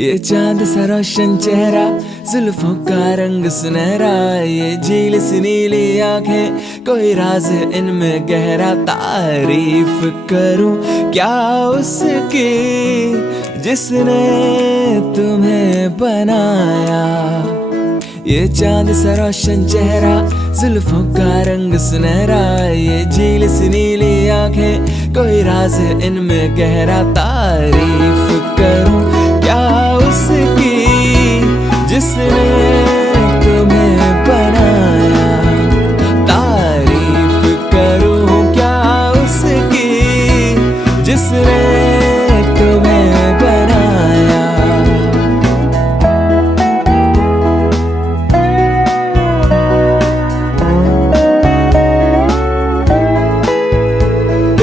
ये चांद सा रोशन चेहरा, जुल्फों का रंग सुनहरा, ये झील सी नीली आंखें, कोई राज है इनमें गहरा। तारीफ करूं क्या उसकी जिसने तुम्हें बनाया। ये चांद सा रोशन चेहरा, जुल्फों का रंग सुनहरा, ये झील सी नीली आंखें, कोई राज है इनमें गहरा। तारीफ करूं क्या उसकी जिसने तुम्हें बनाया। तारीफ करूं क्या उसकी जिसने तुम्हें बनाया।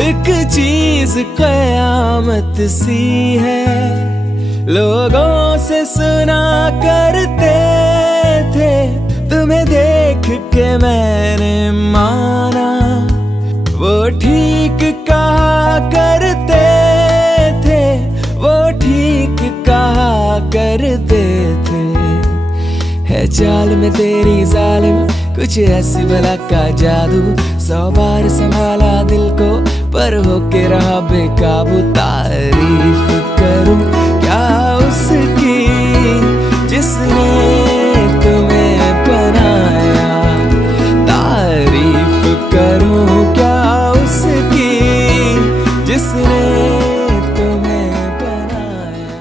एक चीज कयामत सी है, लोगों से सुना करते थे, तुम्हें देख के मैंने माना, वो ठीक कहा करते थे, वो ठीक कहा करते थे। है चाल में तेरी जालिम, कुछ ऐसी भला का जादू, 100 बार संभाला दिल को पर होके रहा बेकाबू। तारीफ करूं क्या उसकी जिसने तुम्हें बनाया। तारीफ करूं क्या उसकी जिसने तुम्हें बनाया।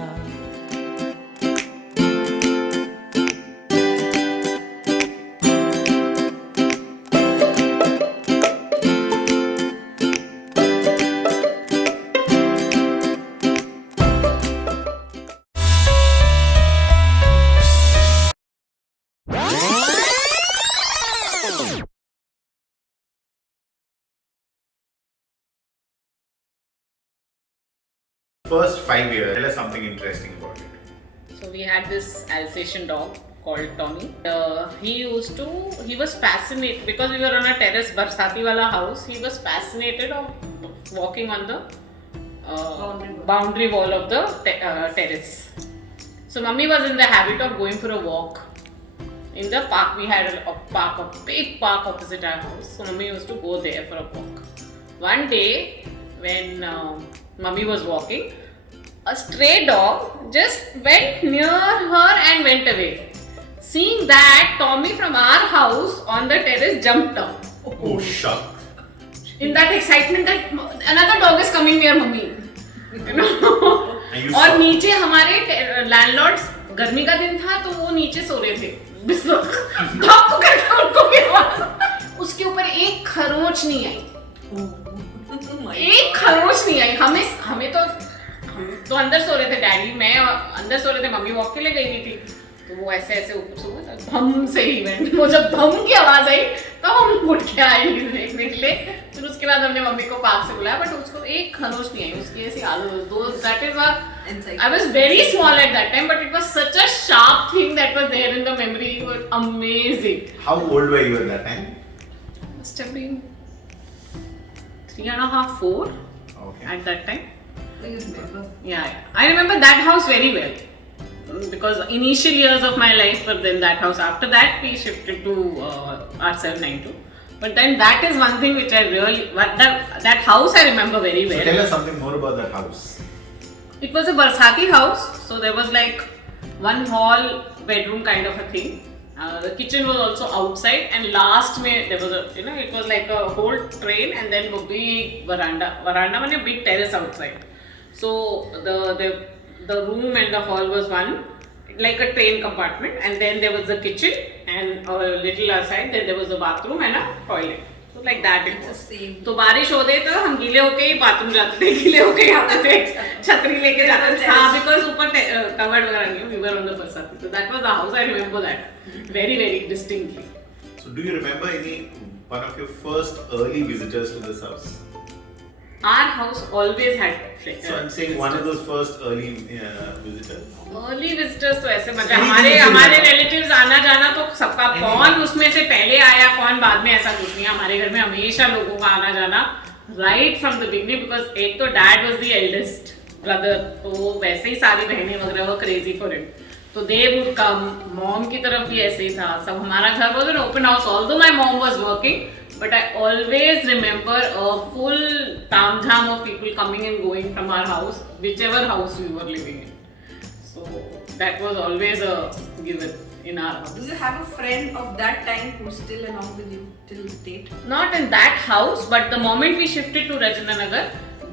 First 5 years, tell us something interesting about it. So we had this Alsatian dog called Tommy. He was fascinated because we were on a terrace, Barsati wala house. He was fascinated of walking on the boundary wall of the terrace. So mummy was in the habit of going for a walk in the park. We had a big park opposite our house. So mummy used to go there for a walk. One day when mummy was walking, a stray dog just went near her and went away. Seeing that, Tommy from our house on the terrace jumped down. Oh, shock. In that excitement that another dog is coming near mummy. You know? और नीचे हमारे landlords, गर्मी का दिन था तो वो नीचे सो रहे थे बिस्तर भागो करके उनको भी आवाज। उसके ऊपर एक खरोंच नहीं आई, एक खरोंच नहीं आई। हमें तो अंदर सो रहे थे, डैडी मैं अंदर सो रहे थे, मम्मी वॉक के लिए गई हुई थी, तो वो ऐसे ऐसे ऊपर सो गया, धम से ही वो जब धम की आवाज आई तो हम उठ के आए देखने के लिए। फिर उसके बाद हमने मम्मी को पार्क से बुलाया, बट उसको एक खरोंच नहीं आई। उसकी ऐसी आदत दो, that is I was very small at that time, but it was such a sharp thing that was there in the memory. It was amazing. How old were you at that time? Must have been 3.5, 4 at that time. Yeah, I remember that house very well because initial years of my life were in that house. After that, we shifted to R792. But then that is one thing which I really, that house I remember very well. So tell us something more about that house. It was a Barsati house, so there was like one hall, bedroom kind of a thing. The kitchen was also outside, and last mein there was it was like a whole train and then a big veranda. Veranda means a big terrace outside. So the room and the hall was one, like a train compartment, and then there was the kitchen and a little aside, then there was a bathroom and a toilet. So like that it was. तो बारिश होते तो हम गीले होके ही bathroom जाते थे, गीले होके ही आते थे, छतरी लेके जाते थे। हाँ, because ऊपर covered वगैरह नहीं, we were on the Barsati. So that was the house. I remember that very very distinctly. So do you remember one of your first early visitors to this house? Our house always had So I'm saying one of those first early visitors. Early visitors तो ऐसे मतलब हमारे relatives आना जाना तो सबका, कौन उसमें से पहले आया कौन बाद में, ऐसा कुछ नहीं। हमारे घर में हमेशा लोगों का आना जाना right from the beginning, because एक तो dad was the eldest brother, तो वैसे ही सारी बहनें वगैरह वो क्रेजी फॉर हिम, तो दे वुड कम. मॉम की तरफ भी ऐसे ही था सब. हमारा घर was an open house, although my mom was working, but I always remember a full tamjam of people coming and going from our house, whichever house we were living in. So that was always a given in our house. Do you have a friend of that time who's still along with you till date? Not in that house, but the moment we shifted to Rajendra Nagar,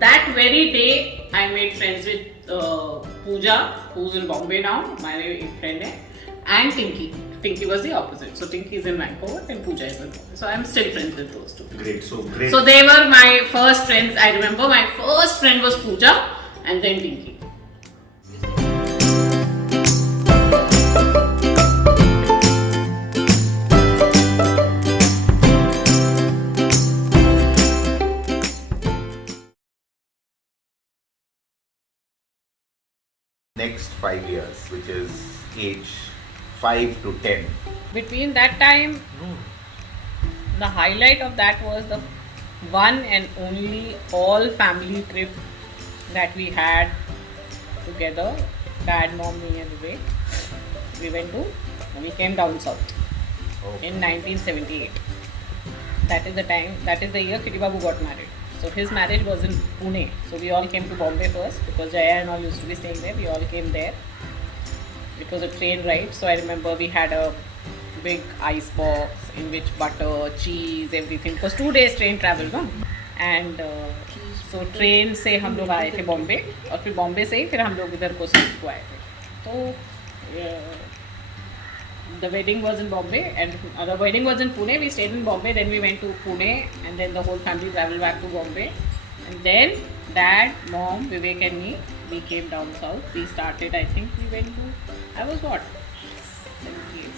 that very day I made friends with Pooja, who's in Bombay now, my friend hai, and Tinky. Tinky was the opposite. So Tinky is in Vancouver and Pooja is in Bombay. So I'm still friends with those two. Great. So great. So they were my first friends. I remember my first friend was Pooja and then Tinky. Next 5 years, which is age 5 to 10. Between that time, the highlight of that was the one and only all family trip that we had together. Dad, mom, me and Vivek. We came down south in 1978. That is the time, that is the year Kitty Babu got married. So his marriage was in Pune. So we all came to Bombay first because Jaya and all used to be staying there. We all came there. It was a train ride. So I remember we had a big ice box in which butter, cheese, everything. It was 2 days train travel, no? And so train से हम लोग आए थे बॉम्बे और फिर बॉम्बे से ही फिर हम लोग इधर कोस्टल को आए थे. तो the wedding was in Bombay and the wedding was in Pune. We stayed in Bombay, then we went to Pune and then the whole family traveled back to Bombay. And then Dad, Mom, Vivek and me, we came down south. We started, I think we went to, I was what,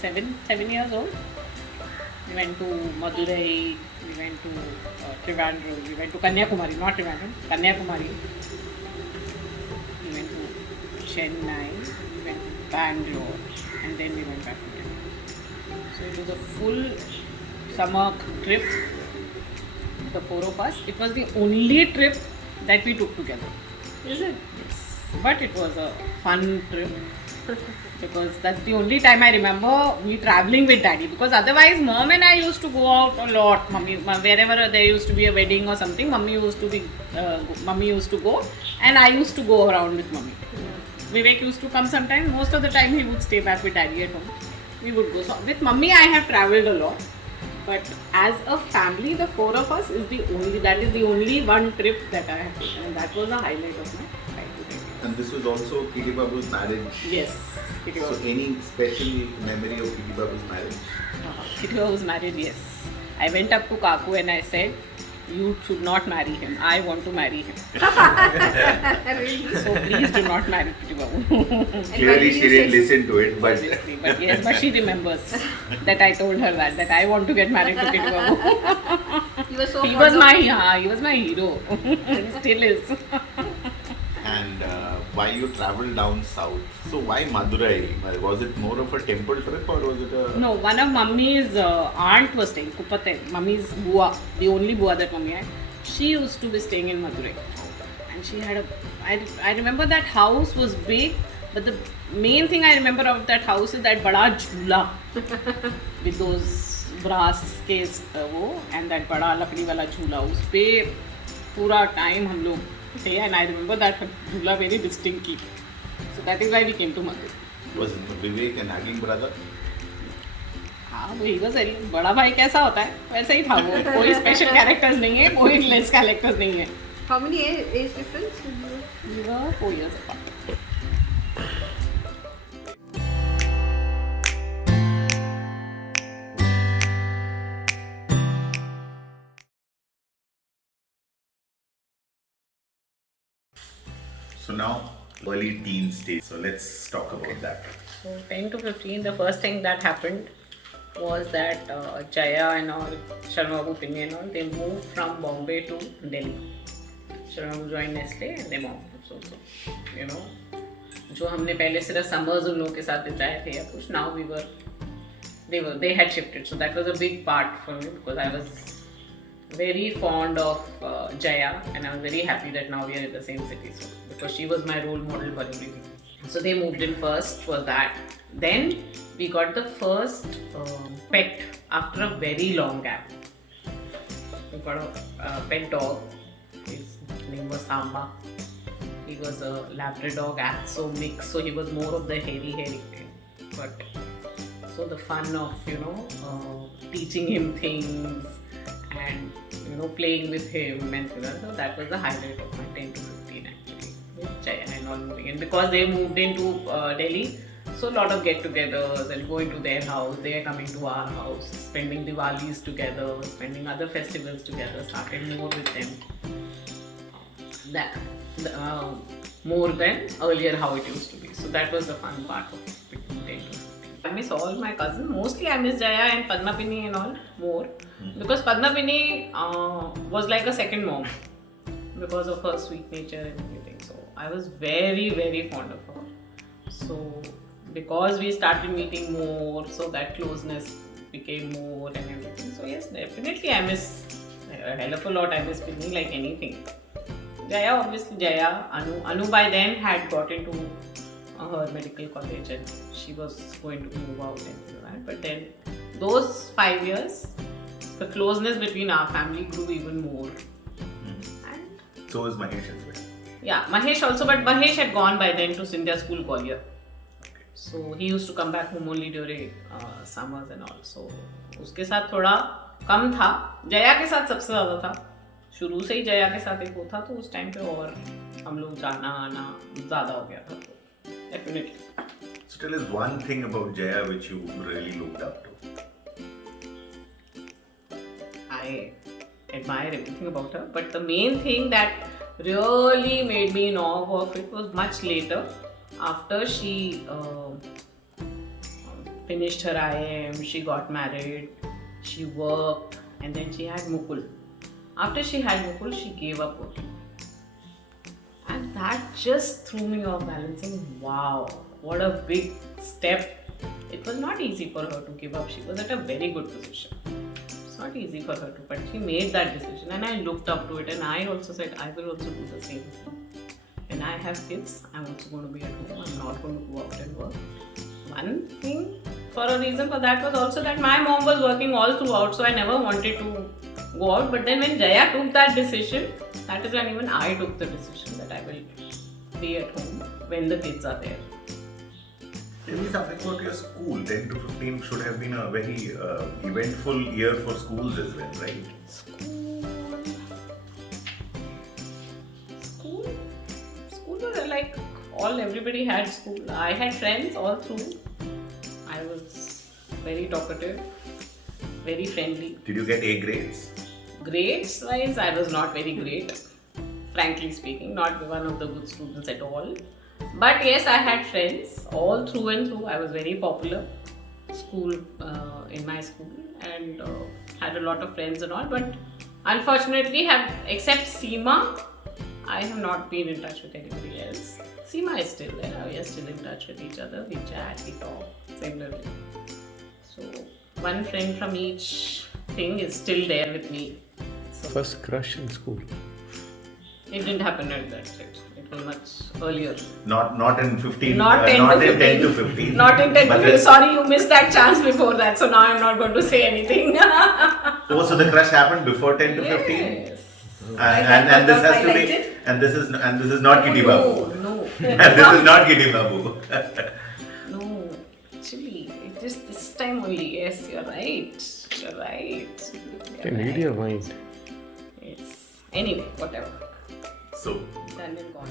7 years old. We went to Madurai, we went to Trivandrum, we went to Kanyakumari, not Trivandrum, Kanyakumari. We went to Chennai, we went to Bangalore and then we went back to Delhi. So it was a full summer trip, the 4 of us. It was the only trip that we took together. Is it? Yes. But it was a fun trip because that's the only time I remember me traveling with Daddy, because otherwise Mom and I used to go out a lot. Mummy, wherever there used to be a wedding or something, Mummy used to go and I used to go around with Mummy. Vivek used to come sometimes. Most of the time he would stay back with Daddy at home. We would go. So with Mummy I have travelled a lot. But as a family, the 4 of us is the only one trip that I have taken. And that was the highlight of my life. And this was also Kitty Babu's marriage. Yes. Kitty So Babu. any special memory of Kitty Babu's marriage? Kitty Babu was married, yes. I went up to Kaku and I said, you should not marry him. I want to marry him. Really? So please do not marry Kitty Babu. Clearly she didn't listen to it, but Obviously, but yes, but she remembers that I told her that I want to get married to Kitty Babu. You were so He was fond he was my hero. He still is. and why you traveled down south? So why Madurai? Was it more of a temple trip or was it a... No, one of Mummy's aunt was staying, Kupate, Mummy's Bua, the only Bua that Mummy had. She used to be staying in Madurai. And she had I remember that house was big, but the main thing I remember of that house is that bada jhula with those brass case and that bada lakdi wala jhula. Us pe pura time hum log the, and I remember that jhula very distinctly. So that is why we came to Madurai. Was Vivek an nagging brother? हाँ वही बस बड़ा भाई कैसा होता है वैसे ही था वो. कोई स्पेशल कैरेक्टर्स नहीं है, कोई लेस कैरेक्टर्स नहीं है. How many age difference? We were 4 years apart. So now early teen stage. So let's talk about that. So 10 to 15, the first thing that happened was that Jaya and all, Sharma Babu, Pinni and all, they moved from Bombay to Delhi. Sharma Babu joined Nestle and they moved. So you know, जो हमने पहले सिर्फ summers उन लोगों के साथ बिताए थे या कुछ, now they had shifted. So that was a big part for me because I was very fond of Jaya, and I was very happy that now we are in the same city. So, because she was my role model for everything. So they moved in first was that. Then we got the first pet after a very long gap. We got a pet dog. His name was Samba. He was a Labrador Axo mix, so he was more of the hairy thing. But so the fun of teaching him things and playing with him, and so that was the highlight of my 10 to 15 actually with Jaya and all moving in, because they moved into Delhi, so a lot of get-togethers and going to their house, they are coming to our house, spending Diwalis together, spending other festivals together, started more with them. That more than earlier how it used to be. So that was the fun part of between 10 to 15. I miss all my cousins. Mostly I miss Jaya and Padmapini and all more. Because Padmapini was like a second mom because of her sweet nature and everything. So I was very, very fond of her. So because we started meeting more, so that closeness became more and everything. So yes, definitely I miss a hell of a lot. I miss Pinny like anything. Jaya, obviously Jaya. Anu by then had got into her medical college and she was going to move out and that. But then those 5 years, the closeness between our family grew even more. And so was Mahesh as well. Yeah, Mahesh also, but Mahesh had gone by then to Sindhya School, Gwalior. So he used to come back home only during summers and all. So उसके साथ थोड़ा कम था. जया के साथ सबसे ज़्यादा था. शुरू से ही जया के साथ एक वो था, तो उस टाइम पे और हम लोग जाना आना ज़्यादा हो गया था. Definitely. So tell us one thing about Jaya which you really looked up to. I admire everything about her, but the main thing that really made me in awe of it was much later, after she finished her IIM, she got married, she worked, and then she had Mukul. After she had Mukul, she gave up working. And that just threw me off balance. Wow, what a big step. It was not easy for her to give up. She was at a very good position. It's not easy for her to, but she made that decision and I looked up to it, and I also said I will also do the same thing. When I have kids, I'm also going to be at home. I'm not going to go out and work. One thing, for a reason for that was also that my mom was working all throughout, so I never wanted to go out. But then when Jaya took that decision, that is when even I took the decision that I will be at home when the kids are there. Tell me something about your school. 10 to 15 should have been a very eventful year for schools as well, right? School was like everybody had school. I had friends all through. I was very talkative, very friendly. Did you get A grades? Grades wise, I was not very great, frankly speaking, not one of the good students at all. But yes, I had friends all through and through. I was very popular in my school, and had a lot of friends and all. But unfortunately, except Seema, I have not been in touch with anybody else. Seema is still there. We are still in touch with each other. We chat, we talk similarly. So one friend from each thing is still there with me. So First crush in school. it didn't happen at that stage. It was much earlier. Not in 15. Not 10 not to in 10 to 15. 15. Not in 10 But to 15. Sorry, you missed that chance before that. So now I'm not going to say anything. Oh, so the crush happened before 10 to 15? Yes. And this has to be, and this is not Kitty Babu. No. And this is not Kitty Babu. No. Actually, it just this time only. Yes, you're right. You're right. Can read your mind. Yes. Anyway, whatever. So, Done and gone.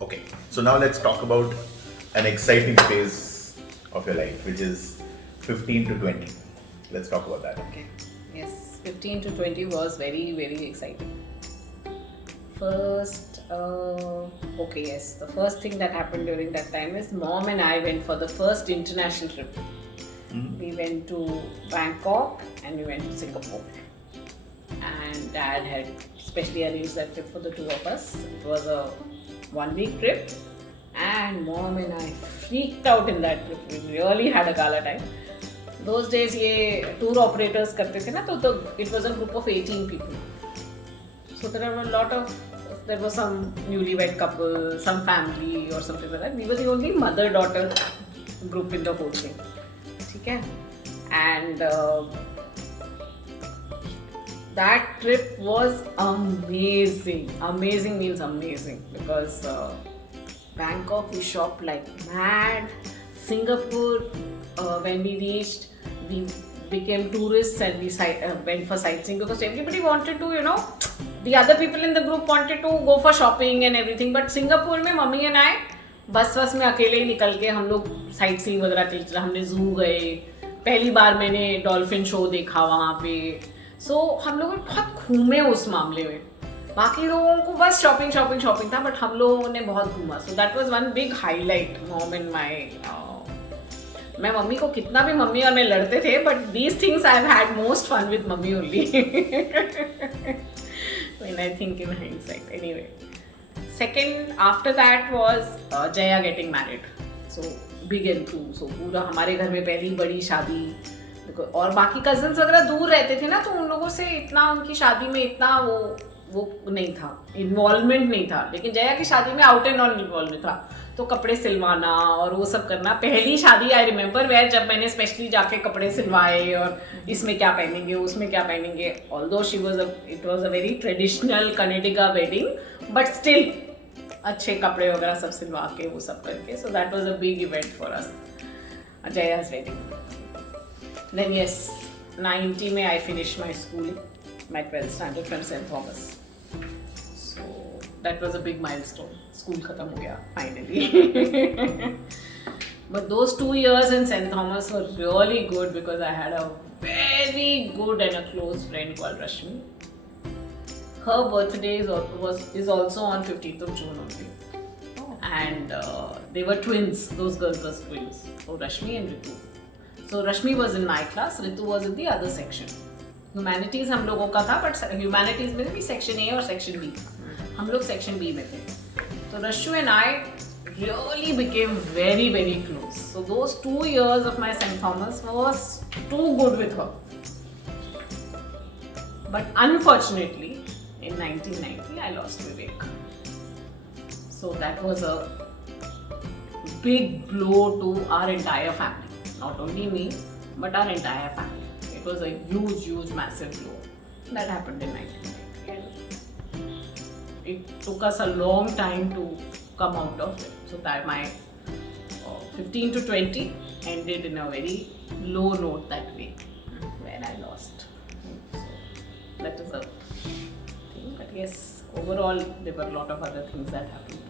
okay. So now let's talk about an exciting phase of your life, which is 15 to 20. Let's talk about that. Okay. Yes, 15 to 20 was very, very exciting. First, the first thing that happened during that time is Mom and I went for the first international trip. Mm-hmm. We went to Bangkok and we went to Singapore. and Dad had specially arranged that trip for the two of us. It was a 1 week trip, and Mom and I freaked out in that trip. We really had a gala time. Those days, ये tour operators करते थे ना, तो it was a group of 18 people. So there was some newlywed couple, some family or something like that. We were the only mother-daughter group in the whole thing. Okay? And that trip was amazing. Amazing means amazing, because Bangkok we shopped like mad. Singapore, when we reached, we became tourists and we went for sightseeing, because everybody wanted to, the other people in the group wanted to go for shopping and everything. But Singapore में mummy and I बस में अकेले ही निकल के हम लोग sight seeing वगैरह के लिए हमने जू गए. पहली बार मैंने डॉल्फिन शो देखा वहाँ पे. सो हम लोग बहुत घूमे उस मामले में. बाकी लोगों को बस शॉपिंग था, बट हम लोगों ने बहुत घूमा. So that was one big highlight. Mom and मैं मम्मी को कितना भी मम्मी और मैं लड़ते थे, but these things I have had most fun with मम्मी only. When I think in hindsight. Anyway, second after that was Jaya getting married. So big and through. So पूरा हमारे घर में पहली बड़ी शादी. और बाकी कजन्स वगैरह दूर रहते थे ना, तो उन लोगों से इतना उनकी शादी में इतना वो नहीं था, इन्वॉल्वमेंट नहीं था. लेकिन जया की शादी में आउट एंड ऑन इन्वॉल्वमेंट था. तो कपड़े सिलवाना और वो सब करना. पहली शादी आई रिमेंबर वेयर जब मैंने स्पेशली जाके कपड़े सिलवाए और इसमें क्या पहनेंगे उसमें क्या पहनेंगे. Although it was a very traditional Kannadiga wedding, but still अच्छे कपड़े वगैरह सब सिलवा के वो सब करके. So that was a big event for us, Jaya's wedding. Then yes, 90 में I finished my school, my 12th standard from St. Thomas. So that was a big milestone. School खत्म हो गया finally. But those 2 years in St. Thomas were really good, because I had a very good and a close friend called Rashmi. Her birthday is also on 15th of June only. Oh. And they were twins. Those girls were twins. So Rashmi and Ritu. So Rashmi was in my class, Ritu was in the other section. Humanities हम लोगों का था, but Humanities में भी section A और section B. हम लोग section B में थे. So Rashu and I really became very, very close. So those 2 years of my St. Thomas was too good with her. But unfortunately, in 1990, I lost Vivek. So that was a big blow to our entire family. Not only me, but our entire family. It was a huge, huge, massive blow. That happened in 1990. And it took us a long time to come out of it. So that my 15 to 20 ended in a very low note that way, where I lost. So that is a thing. But yes, overall there were a lot of other things that happened.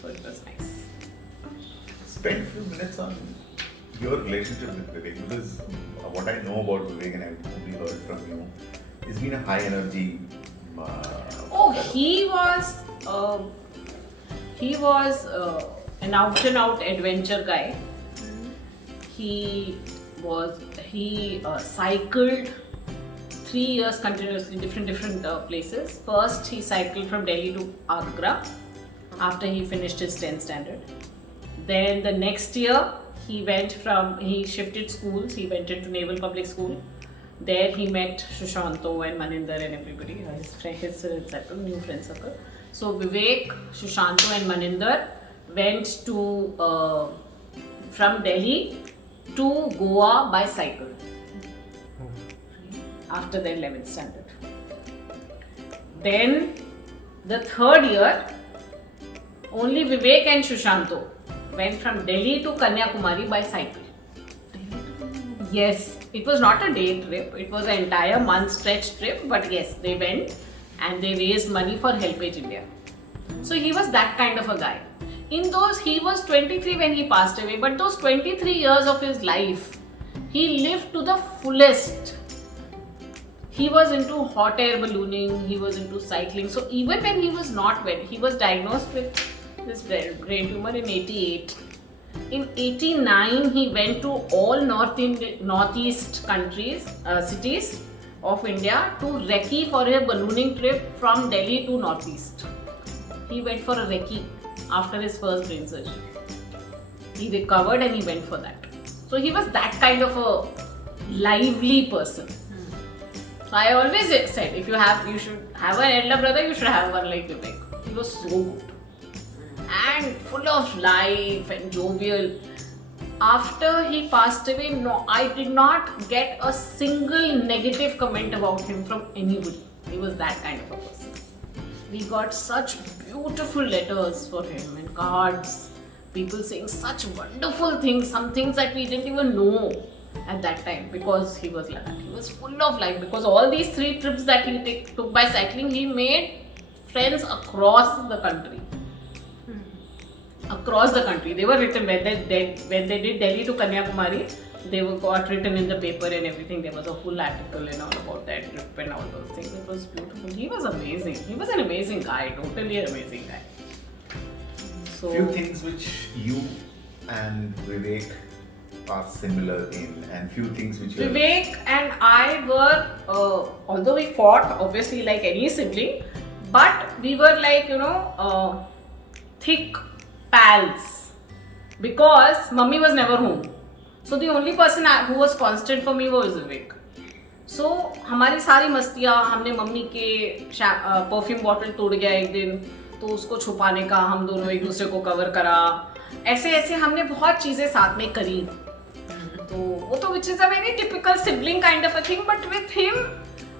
So it was nice. Spend a few minutes on your relationship with Vivek, because what I know about Vivek and I've only heard from you, he's been a high energy. He was an out and out adventure guy. He cycled 3 years continuously, different places. First he cycled from Delhi to Agra after he finished his 10th standard. Then the next year he shifted schools. He went into Naval Public School. There he met Shushanto and Maninder and everybody, his circle, new friend circle. So Vivek, Shushanto and Maninder went to from Delhi to Goa by cycle after their 11th standard. Then the third year, only Vivek and Shushanto went from Delhi to Kanyakumari by cycle. Yes, it was not a day trip, it was an entire month stretch trip, but yes, they went and they raised money for Helpage India. So he was that kind of a guy. He was 23 when he passed away, but those 23 years of his life, he lived to the fullest. He was into hot air ballooning, he was into cycling. So even when he was not well, he was diagnosed with this brain tumor in 88. In 89, he went to all northeast countries, cities of India to recce for a ballooning trip from Delhi to Northeast. He went for a recce after his first brain surgery. He recovered and he went for that. So he was that kind of a lively person. So I always said, if you should have an elder brother, you should have one like Vivek. He was so good and full of life and jovial. After he passed away, no, I did not get a single negative comment about him from anybody. He was that kind of a person. We got such beautiful letters for him and cards. People saying such wonderful things, some things that we didn't even know at that time, because he was like that. He was full of life, because all these 3 trips that he took by cycling, he made friends across the country. Across the country. They were written when they did Delhi to Kanyakumari. They got written in the paper and everything. There was a full article and all about that trip and all those things. It was beautiful. He was amazing. He was an amazing guy. Totally an amazing guy. So, few things which you and Vivek are similar in, and few things which you Vivek and I were, although we fought obviously like any sibling, but we were like, thick pals, because mummy was never home. So the only person who was constant for me was Vivek. So हमारी सारी मस्तियाँ, हमने mummy के perfume bottle तोड़ गया एक दिन, तो उसको छुपाने का हम दोनों एक दूसरे को कवर करा. ऐसे ऐसे हमने बहुत चीजें साथ में करी. तो वो तो which is a very typical sibling kind of a thing, but with him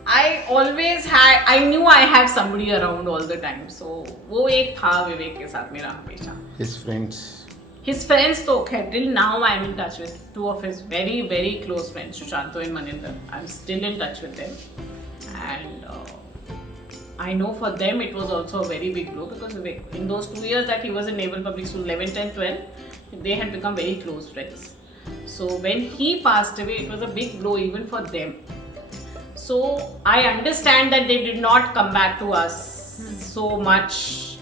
I knew I have somebody around all the time. So वो एक था विवेक के साथ मेरा हमेशा. His friends तो till now I am in touch with 2 of his very very close friends, Shushanto and Maninder. I am still in touch with them, and I know for them it was also a very big blow, because in those 2 years that he was in Naval Public School, 11, 10, 12, they had become very close friends. So when he passed away, it was a big blow even for them. So I understand that they did not come back to us so much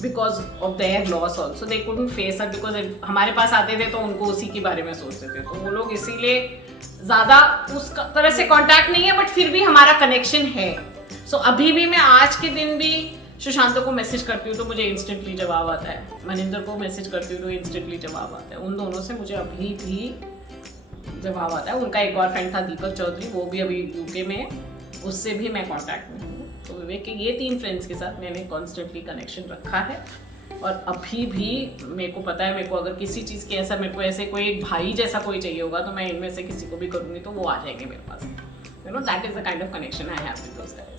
because of their loss also. They couldn't face us, because हमारे पास आते थे तो उनको उसी के बारे में सोचते थे, तो वो लोग इसीलिए ज़्यादा उस तरह से कांटेक्ट नहीं है, बट फिर भी हमारा कनेक्शन है. सो अभी भी मैं आज के दिन भी सुशांत को मैसेज करती हूँ तो मुझे इंस्टेंटली जवाब आता है, मनिंदर को मैसेज करती हूँ तो इंस्टेंटली जवाब आता है. उन दोनों से मुझे अभी भी जवाब आता है. उनका एक और फ्रेंड था दीपक चौधरी, वो भी अभी यूके में है, उससे भी मैं कांटेक्ट में हूँ. तो विवेक के ये 3 फ्रेंड्स के साथ मैंने कॉन्स्टेंटली कनेक्शन रखा है, और अभी भी मेरे को पता है, मेरे को अगर किसी चीज़ की ऐसा, मेरे को ऐसे कोई एक भाई जैसा कोई चाहिए होगा तो मैं इनमें से किसी को भी करूँगी तो वो आ जाएंगे मेरे पास. That is the kind of connection I have with those guys.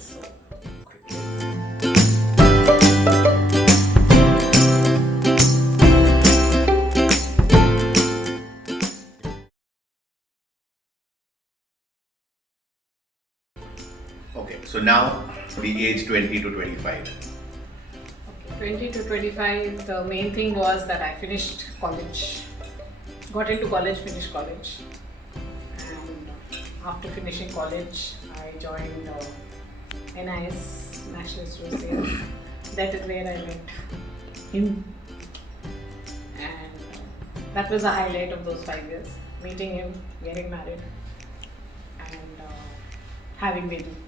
Okay, so now the age 20 to 25. 20 to 25, the main thing was that I finished college. Got into college, finished college. And after finishing college, I joined NIS, National Institute of Sales. That is where I met him. And that was the highlight of those 5 years. Meeting him, getting married, and having baby.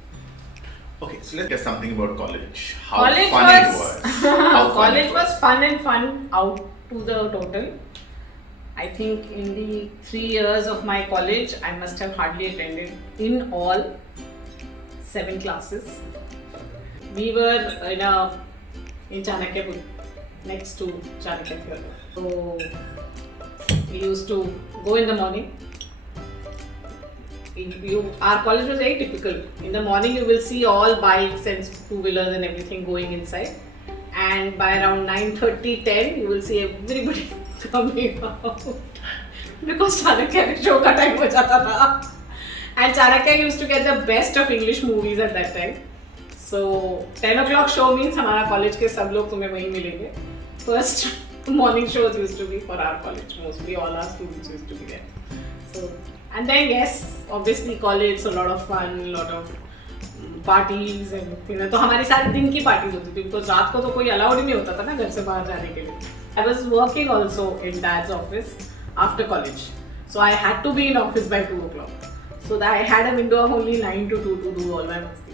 Okay, so let's get something about college. How College fun was- it was. How fun College it was fun and fun out to the total. I think in the 3 years of my college, I must have hardly attended in all 7 classes. We were in Chanakyapur, next to Chanakya Theatre. So we used to go in the morning. Our college was very typical. In the morning, you will see all bikes and 2-wheelers and everything going inside. And by around 9:30, 10, you will see everybody coming out. Because Chanakya show ka time ho jata tha. And Chanakya used to get the best of English movies at that time. So 10 o'clock show means हमारा college के सब लोग तुम्हें वहीं मिलेंगे. First morning shows used to be for our college. Mostly all our students used to be there. So, and then yes, obviously college, so a lot of fun, a lot of parties and तो हमारी सारी दिन की parties होती थी, because रात को तो कोई अलाउड ही नहीं होता था ना घर से बाहर जाने के लिए. I was working also in dad's office after college, so I had to be in office by 2 o'clock. So that I had a window of only 9 to 2 to do all my masti.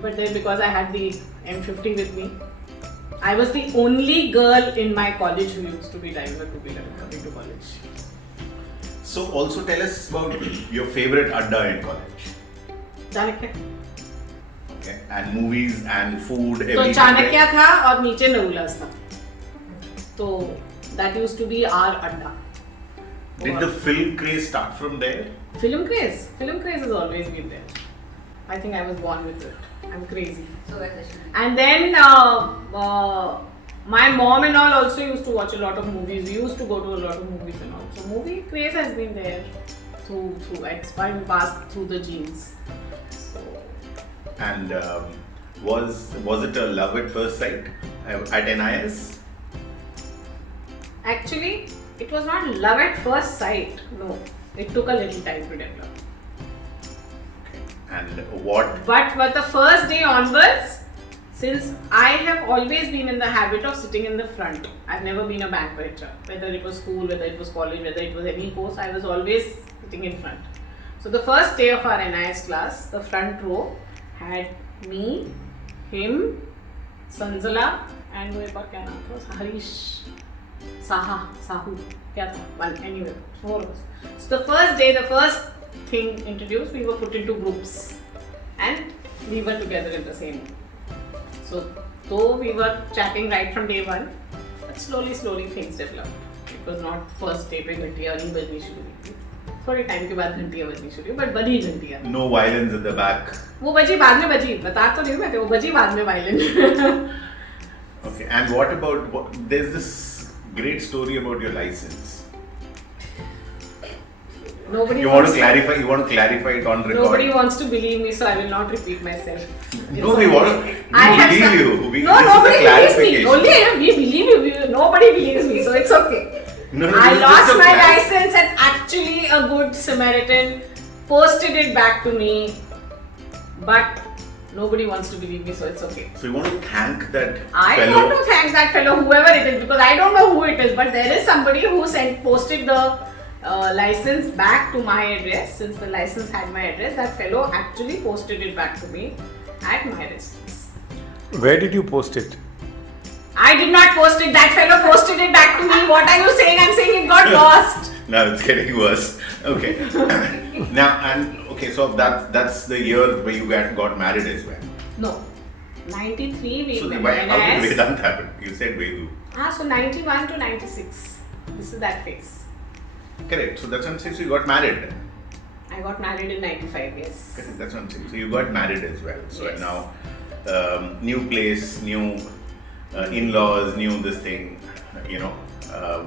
But then because I had the M50 with me, I was the only girl in my college who used to be driving a two-wheeler coming to college. So also tell us about your favorite adda in college. Chanakya. Okay. And movies and food, तो everything. Chanakya था और नीचे नवुलास था. तो that used to be our adda. Did the film craze start from there? Film craze has always been there. I think I was born with it. I'm crazy. So especially. And then my mom and all also used to watch a lot of movies. We used to go to a lot of movies and all. So movie craze has been there through it's passed through the genes. So And was it a love at first sight at NIS? actually, it was not love at first sight. No, it took a little time to develop. And what? But for the first day onwards, since I have always been in the habit of sitting in the front, I've never been a back bencher. Whether it was school, whether it was college, whether it was any course, I was always sitting in front. So the first day of our NIS class, the front row had me, him, Sanzala, and वो एक और क्या नाम था? Harish, Sahu, क्या था? One, anyway, 4 of us. So the first day, the first thing introduced, we were put into groups, and we were together in the same room. So though we were chatting right from day one, but slowly things developed. It was not first day पे घंटियाँ नहीं बजनी शुरू हुई थी. थोड़े time के बाद घंटियाँ बजनी शुरू हुई, but बजी घंटियाँ. No violins at the back. वो बजी बाद में बजी, बता तो नहीं मैं, वो बजी बाद में violin. Okay. And what about there's this great story about your license. Nobody You want wants to clarify? You want to clarify it on record? Nobody wants to believe me, so I will not repeat myself. No, we want to. I We have believe some- you. No, This nobody is a believes me. clarification. Only we believe you. Nobody believes me, so it's okay. No, I this is lost just a my clar- license, and actually a good Samaritan posted it back to me, but nobody wants to believe me, so it's okay. So you want to thank that I fellow. want to thank that fellow, whoever it is, because I don't know who it is, but there is somebody who posted the license back to my address. Since the license had my address, that fellow actually posted it back to me at my residence. Where did you post it? I did not post it. That fellow posted it back to me. What are you saying? I'm saying it got lost. Now it's getting worse. Okay. Now and okay, so that's the year where you got married as well. No, 93 we So met. how did Vedant happen? You said Vedu. So 91 to 96. This is that phase. Correct. So that's what I'm saying. So you got married. I got married in 95. Yes. Correct. That's what I'm saying. So you got married as well. So Yes. now, new place, new in-laws, new this thing. You know,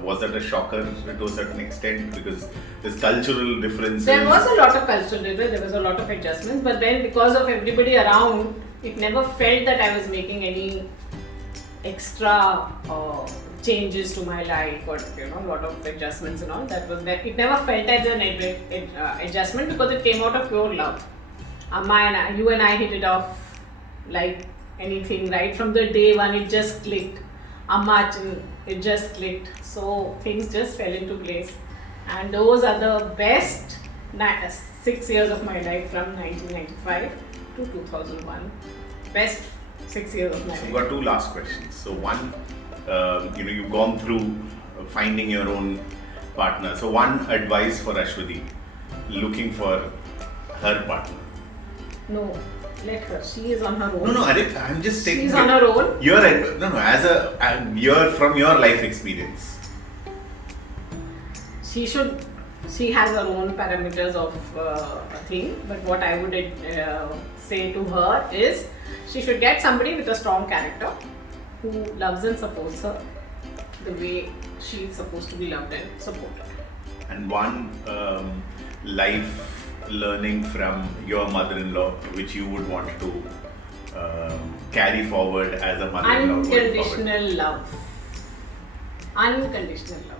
was that a shocker to a certain extent because there's cultural differences? There was a lot of cultural difference. There was a lot of adjustments, but then because of everybody around, it never felt that I was making any extra changes to my life or a lot of adjustments and all. That was that. It never felt as an adjustment because it came out of pure love. Amma and you and I hit it off like anything right from the day one. It just clicked. Amma, it just clicked. So things just fell into place, and those are the best 6 years of my life from 1995 to 2001. Best 6 years of my So life. I've got two last questions. So one, you've gone through finding your own partner. So one advice for Ashwati, looking for her partner. No, let her. She is on her own. No, I'm just taking. She's on her own. You're from your life experience. She has her own parameters of a thing, but what I would say to her is she should get somebody with a strong character who loves and supports her the way she is supposed to be loved and supported. And one life learning from your mother-in-law, which you would want to carry forward as a mother-in-law. going forward. Unconditional love. Unconditional love.